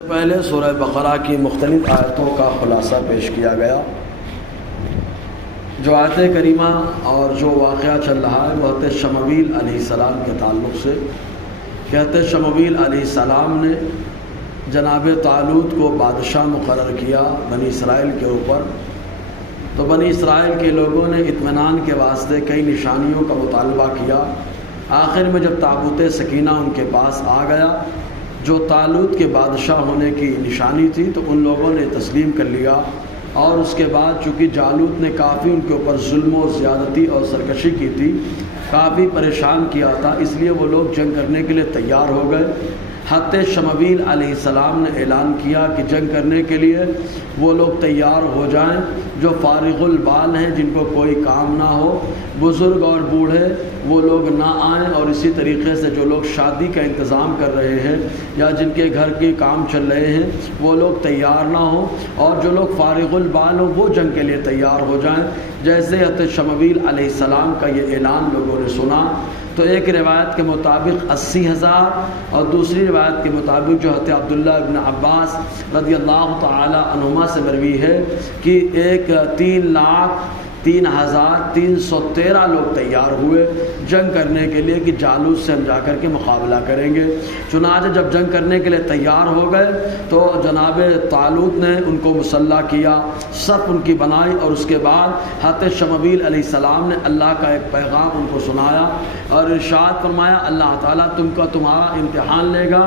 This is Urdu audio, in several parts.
پہلے سورہ بقرہ کی مختلف آیتوں کا خلاصہ پیش کیا گیا۔ جو آیت کریمہ اور جو واقعہ چل رہا ہے وہ حضرت شمویل علیہ السلام کے تعلق سے کہ حضرت شمویل علیہ السلام نے جناب طالوت کو بادشاہ مقرر کیا بنی اسرائیل کے اوپر، تو بنی اسرائیل کے لوگوں نے اطمینان کے واسطے کئی نشانیوں کا مطالبہ کیا۔ آخر میں جب تابوت سکینہ ان کے پاس آ گیا، جو طالوت کے بادشاہ ہونے کی نشانی تھی، تو ان لوگوں نے تسلیم کر لیا۔ اور اس کے بعد چونکہ جالوت نے کافی ان کے اوپر ظلم و زیادتی اور سرکشی کی تھی، کافی پریشان کیا تھا، اس لیے وہ لوگ جنگ کرنے کے لیے تیار ہو گئے۔ حضرت شمویل علیہ السلام نے اعلان کیا کہ جنگ کرنے کے لیے وہ لوگ تیار ہو جائیں جو فارغ البال ہیں، جن کو کوئی کام نہ ہو، بزرگ اور بوڑھے وہ لوگ نہ آئیں، اور اسی طریقے سے جو لوگ شادی کا انتظام کر رہے ہیں یا جن کے گھر کے کام چل رہے ہیں وہ لوگ تیار نہ ہوں، اور جو لوگ فارغ البال ہوں وہ جنگ کے لیے تیار ہو جائیں۔ جیسے حضرت شمویل علیہ السلام کا یہ اعلان لوگوں نے سنا تو ایک روایت کے مطابق 80,000 اور دوسری روایت کے مطابق جو حضرت عبداللہ ابن عباس رضی اللہ تعالی عنہما سے مروی ہے کہ 3,03,313 لوگ تیار ہوئے جنگ کرنے کے لیے کہ جالوت سے ہم جا کر کے مقابلہ کریں گے۔ چنانچہ جب جنگ کرنے کے لیے تیار ہو گئے تو جناب طالوت نے ان کو مسلح کیا، صف ان کی بنائی، اور اس کے بعد حضرت شمویل علیہ السلام نے اللہ کا ایک پیغام ان کو سنایا اور ارشاد فرمایا اللہ تعالیٰ تمہارا امتحان لے گا،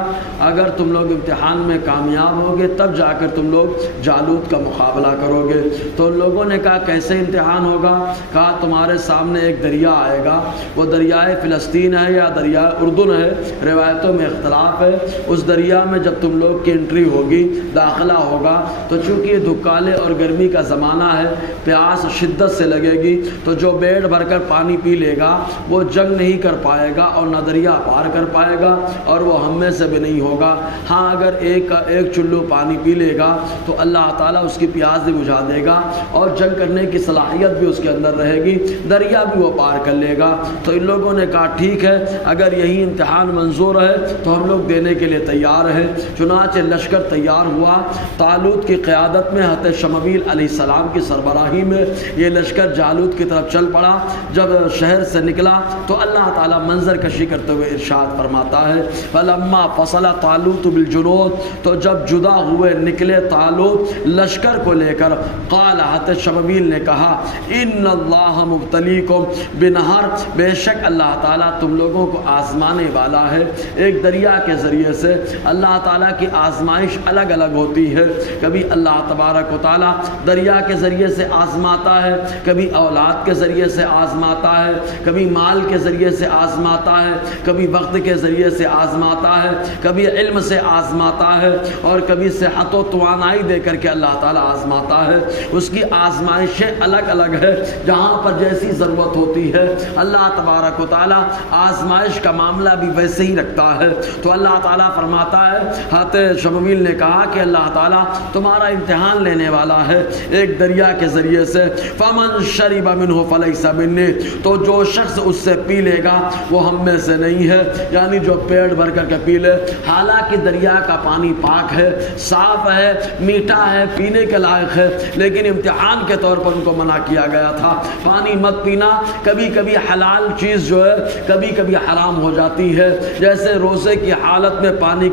اگر تم لوگ امتحان میں کامیاب ہوگے تب جا کر تم لوگ جالوت کا مقابلہ کرو گے۔ تو ان لوگوں نے کہا کیسے امتحان ہوگا؟ کہا تمہارے سامنے ایک دریا آئے گا، وہ دریائے فلسطین ہے یا دریائے اردن ہے، روایتوں میں اختلاف ہے۔ اس دریا میں جب تم لوگ کی انٹری ہوگی، داخلہ ہوگا، تو چونکہ یہ دھکالے اور گرمی کا زمانہ ہے، پیاس شدت سے لگے گی، تو جو پیٹ بھر کر پانی پی لے گا وہ جنگ نہیں کر پائے گا اور نہ دریا پار کر پائے گا، اور وہ ہم میں سے بھی نہیں ہوگا۔ ہاں اگر ایک چلو پانی پی لے گا تو اللہ تعالیٰ اس کی پیاس بھی بجھا دے گا اور جنگ کرنے کی صلاحیت بھی اس کے اندر رہے گی، دریا بھی وہ پار کر لے گا۔ تو ان لوگوں نے کہا ٹھیک ہے، اگر یہی امتحان منظور ہے تو ہم لوگ دینے کے لیے تیار ہیں۔ چنانچہ لشکر تیار ہوا، طالوت کی قیادت میں حضرت شمویل علیہ السلام کی سربراہی میں یہ لشکر جالوت کی طرف چل پڑا۔ جب شہر سے نکلا تو اللہ تعالیٰ منظر کشی کرتے ہوئے ارشاد فرماتا ہے فَلَمَّا فَصَلَ طَالُوتُ بِالْجُنُودِ، تو جب جدا ہوئے نکلے طالوت لشکر کو لے کر، قال حضرت شمویل نے کہا ان اللہ مبتلیکم بنہر، بے شک اللہ تعالیٰ تم لوگوں کو آزمانے والا ہے ایک دریا کے ذریعے سے۔ اللہ تعالیٰ کی آزمائش الگ الگ ہوتی ہے، کبھی اللہ تبارک و تعالیٰ دریا کے ذریعے سے آزماتا ہے، کبھی اولاد کے ذریعے سے آزماتا ہے، کبھی مال کے ذریعے سے آزماتا ہے، کبھی وقت کے ذریعے سے آزماتا ہے، کبھی علم سے آزماتا ہے، اور کبھی صحت و توانائی دے کر کے اللہ تعالیٰ آزماتا ہے۔ اس کی آزمائشیں الگ الگ ہے، جہاں پر جیسی ضرورت ہوتی ہے اللہ تبارک و تعالیٰ آزمائش کا معاملہ بھی ویسے ہی رکھتا ہے۔ تو اللہ تعالیٰ فرماتا ہے، حضرت شمویل نے کہا کہ اللہ تعالیٰ تمہارا امتحان لینے والا ہے ایک دریا کے ذریعے سے۔ فَمَنْ شَرِبَ مِنْهُ فَلَيْسَ مِنِّي، تو جو شخص اس سے پی لے گا وہ ہم میں سے نہیں ہے، یعنی جو پیٹ بھر کر کے پی لے۔ حالانکہ دریا کا پانی پاک ہے، صاف ہے، میٹھا ہے، پینے کے لائق ہے، لیکن امتحان کے طور پر ان کو منع کیا گیا تھا پانی مت پینا۔ کبھی کبھی حلال چیز جو ہے کبھی کبھی حرام ہو جاتی ہے، جیسے روزے کی حالت میں پانی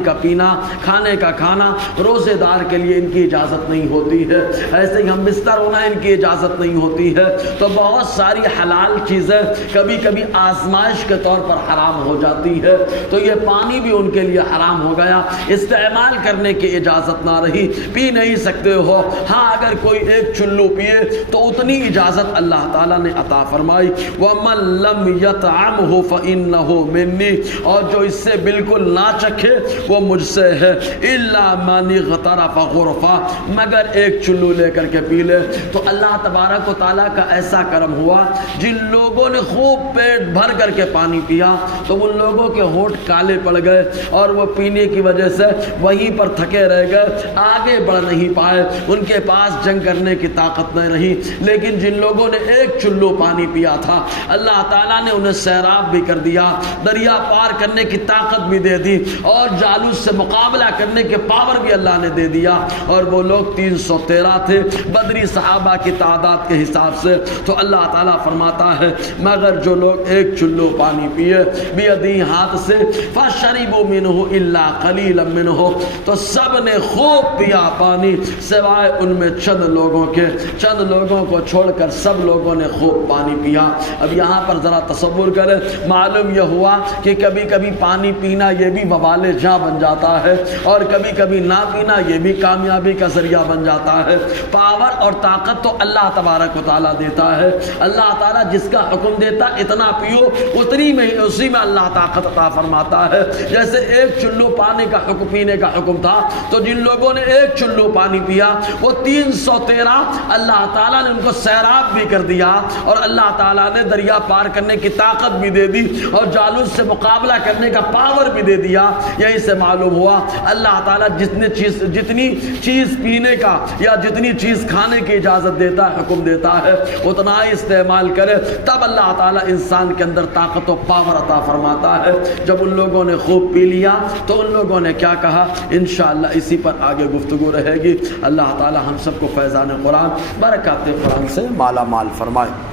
کا پینا، کھانے کا کھانا روزے دار کے لیے ان کی اجازت نہیں ہوتی ہے، ایسے ہی ہم بستر ہونا ان کی اجازت نہیں ہوتی ہے۔ تو بہت ساری حلال چیزیں کبھی کبھی آزمائش کے طور پر حرام ہو جاتی ہے، تو یہ پانی بھی ان کے لیے حرام ہو گیا، استعمال کرنے کی اجازت نہ رہی، پی نہیں سکتے ہو۔ ہاں اگر کوئی ایک چلو پیے تو اتنی اجازت اللہ تعالیٰ نے عطا فرمائی۔ وَمَن لَّمْ يَطْعَمْهُ فَإِنَّهُ مِنِّي، اور جو اس سے بالکل نہ چکھے وہ مجھ سے ہے۔ إِلَّا مَنِ اغْتَرَفَ غُرْفًا، مگر ایک چلو لے کر کے پی لے۔ تو اللہ تبارک و تعالیٰ کا ایسا کرم ہوا، جن لوگوں نے خوب خوب پیٹ بھر کر کے پانی پیا تو ان لوگوں کے ہونٹ کالے پڑ گئے اور وہ پینے کی وجہ سے وہیں پر تھکے رہ گئے، آگے بڑھ نہیں پائے، ان کے پاس جنگ کرنے کی طاقت نہیں رہی۔ لیکن جن لوگوں نے ایک چلو پانی پیا تھا اللہ تعالیٰ نے انہیں سیراب بھی کر دیا، دریا پار کرنے کی طاقت بھی دے دی اور جالوت سے مقابلہ کرنے کے پاور بھی اللہ نے دے دیا، اور وہ لوگ 313 تھے بدری صحابہ کی تعداد کے حساب سے۔ تو اللہ تعالیٰ فرماتا ہے مگر جو لوگ ایک چلو پانی پیے بیدی ہاتھ سے فشربوا منہ الا قلیلا منہ، تو سب نے خوب پیا پانی سوائے ان میں چند لوگوں کے، چند لوگوں کو چھوڑ کر سب لوگوں نے خوب پانی پیا۔ اب یہاں پر ذرا تصور کریں، معلوم یہ ہوا کہ کبھی کبھی پانی پینا یہ بھی وبال جاں بن جاتا ہے اور کبھی کبھی نہ پینا یہ بھی کامیابی کا ذریعہ بن جاتا ہے۔ پاور اور طاقت تو اللہ تبارک و تعالیٰ دیتا ہے، اللہ تعالیٰ جس کا حکم دیتا اتنا پیو اتنی میں اسی میں اللہ طاقت عطا فرماتا ہے۔ جیسے ایک چلو پانی کا حکم پینے کا حکم تھا تو جن لوگوں نے ایک چلو پانی پیا وہ 313 اللہ تعالیٰ نے ان کو سیراب بھی کر دیا اور اللہ تعالیٰ نے دریا پار کرنے کی طاقت بھی دے دی اور جالوت سے مقابلہ کرنے کا پاور بھی دے دیا۔ یہیں سے معلوم ہوا اللہ تعالیٰ جتنی چیز پینے کا یا جتنی چیز کھانے کی اجازت دیتا ہے، حکم دیتا ہے، اتنا ہی استعمال کرے، تب اللہ تعالیٰ انسان کے اندر طاقت و پاور عطا فرماتا ہے۔ جب ان لوگوں نے خوب پی لیا تو ان لوگوں نے کیا کہا، انشاءاللہ اسی پر آگے گفتگو رہے گی۔ اللہ تعالیٰ ہم سب کو فیضان قرآن برکات قرآن سے مالا مال فرمائے۔